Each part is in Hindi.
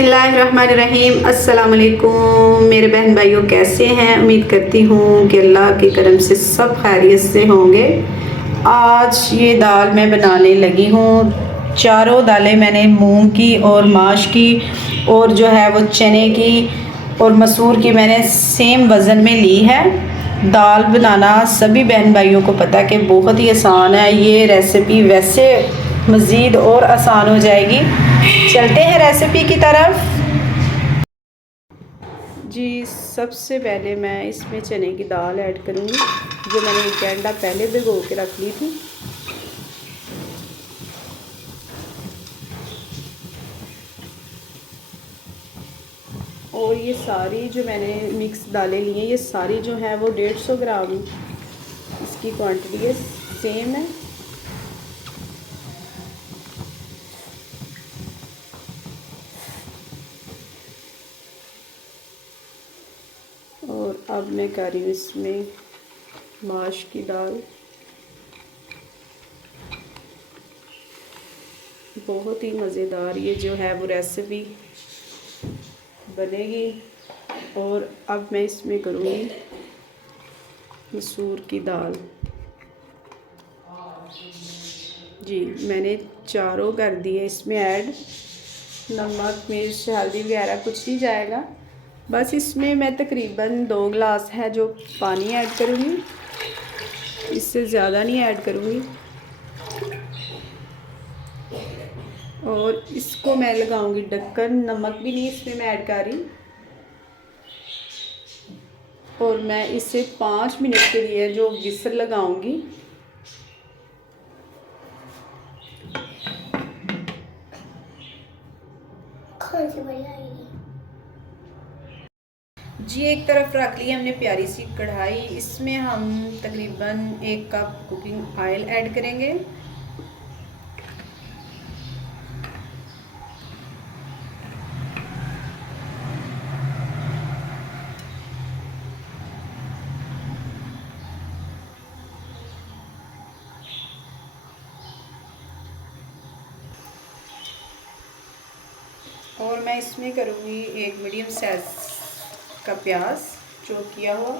बिस्मिल्लाहिर्रहमानिर्रहीम। अस्सलाम वालेकुम मेरे बहन भाइयों, कैसे हैं? उम्मीद करती हूँ कि अल्लाह के करम से सब खैरियत से होंगे। आज ये दाल मैं बनाने लगी हूँ। चारों दालें मैंने मूंग की और माश की और जो है वो चने की और मसूर की मैंने सेम वज़न में ली है। दाल बनाना सभी बहन भाइयों को पता है कि बहुत ही आसान है। ये रेसिपी वैसे मज़ीद और आसान हो जाएगी। चलते हैं रेसिपी की तरफ। जी, सबसे पहले मैं इसमें चने की दाल ऐड करूँगी, जो मैंने 1 घंटा पहले भिगो के रख ली थी। और ये सारी जो मैंने मिक्स दालें ली हैं, ये सारी जो है वो 150 ग्राम इसकी क्वांटिटी है, सेम है। और अब मैं कर रही हूँ इसमें माश की दाल। बहुत ही मज़ेदार ये जो है वो रेसिपी बनेगी। और अब मैं इसमें करूँगी मसूर की दाल। जी, मैंने चारों कर दिए इसमें ऐड। नमक मिर्च हल्दी वगैरह कुछ नहीं जाएगा। बस इसमें मैं तकरीबन 2 गिलास है जो पानी ऐड करूँगी, इससे ज़्यादा नहीं ऐड करूँगी। और इसको मैं लगाऊंगी ढक्कन। नमक भी नहीं इसमें मैं ऐड कर रही। और मैं इसे 5 मिनट के लिए जो विसल लगाऊंगी। जी, एक तरफ रख ली हमने प्यारी सी कढ़ाई। इसमें हम तकरीबन 1 कप कुकिंग ऑयल ऐड करेंगे। और मैं इसमें करूँगी 1 मीडियम साइज का प्याज चॉप किया हुआ।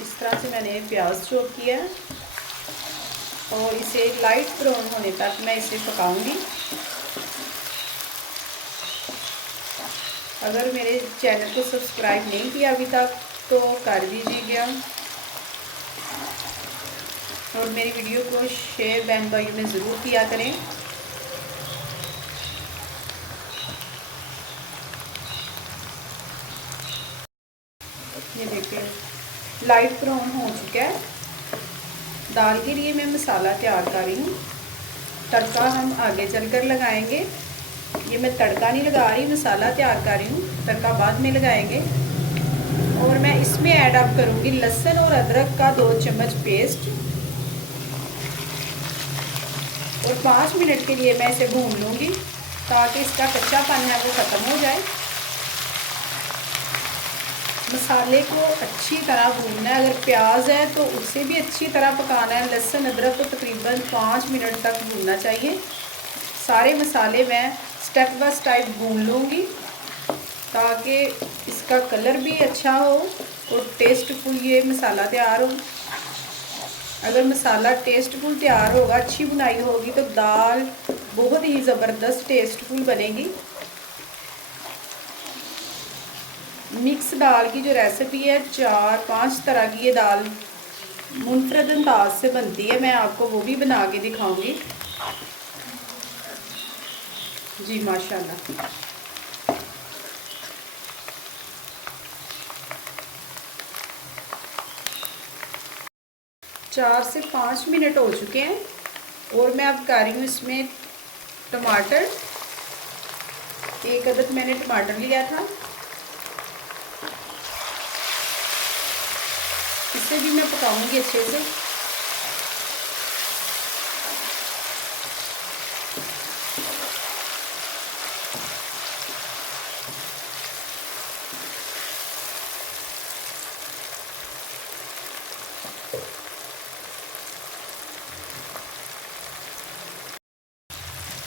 इस तरह से मैंने प्याज चॉप किया है और इसे लाइट ब्राउन होने तक मैं इसे पकाऊंगी। अगर मेरे चैनल को सब्सक्राइब नहीं किया अभी तक तो कर दीजिएगा। और मेरी वीडियो को शेयर बहन भाइयों में ज़रूर किया करें। ये देखिए लाइट ब्राउन हो चुका है। दाल के लिए मैं मसाला तैयार कर रही हूँ। तड़का हम आगे चलकर लगाएंगे। ये मैं तड़का नहीं लगा रही, मसाला तैयार कर रही हूँ, तड़का बाद में लगाएंगे। और मैं इसमें ऐड अप करूँगी लहसुन और अदरक का 2 चम्मच पेस्ट। और 5 मिनट के लिए मैं इसे भून लूँगी ताकि इसका कच्चापन है वो ख़त्म हो जाए। मसाले को अच्छी तरह भूनना है। अगर प्याज है तो उससे भी अच्छी तरह पकाना है। लहसुन अदरक को तकरीबन 5 मिनट तक भूनना चाहिए। सारे मसाले मैं स्टेप बाय स्टेप भून लूँगी ताकि इसका कलर भी अच्छा हो और टेस्टफुल ये मसाला तैयार हो। अगर मसाला टेस्टफुल तैयार होगा, अच्छी बुनाई होगी तो दाल बहुत ही ज़बरदस्त टेस्टफुल बनेगी। मिक्स दाल की जो रेसिपी है, 4-5 तरह की ये दाल मुनफरद अंदाज से बनती है। मैं आपको वो भी बना के दिखाऊंगी। जी माशाल्लाह। 4 से 5 मिनट हो चुके हैं और मैं अब कर रही हूँ इसमें टमाटर। 1 अदद मैंने टमाटर लिया था, इसे भी मैं पकाऊंगी अच्छे से।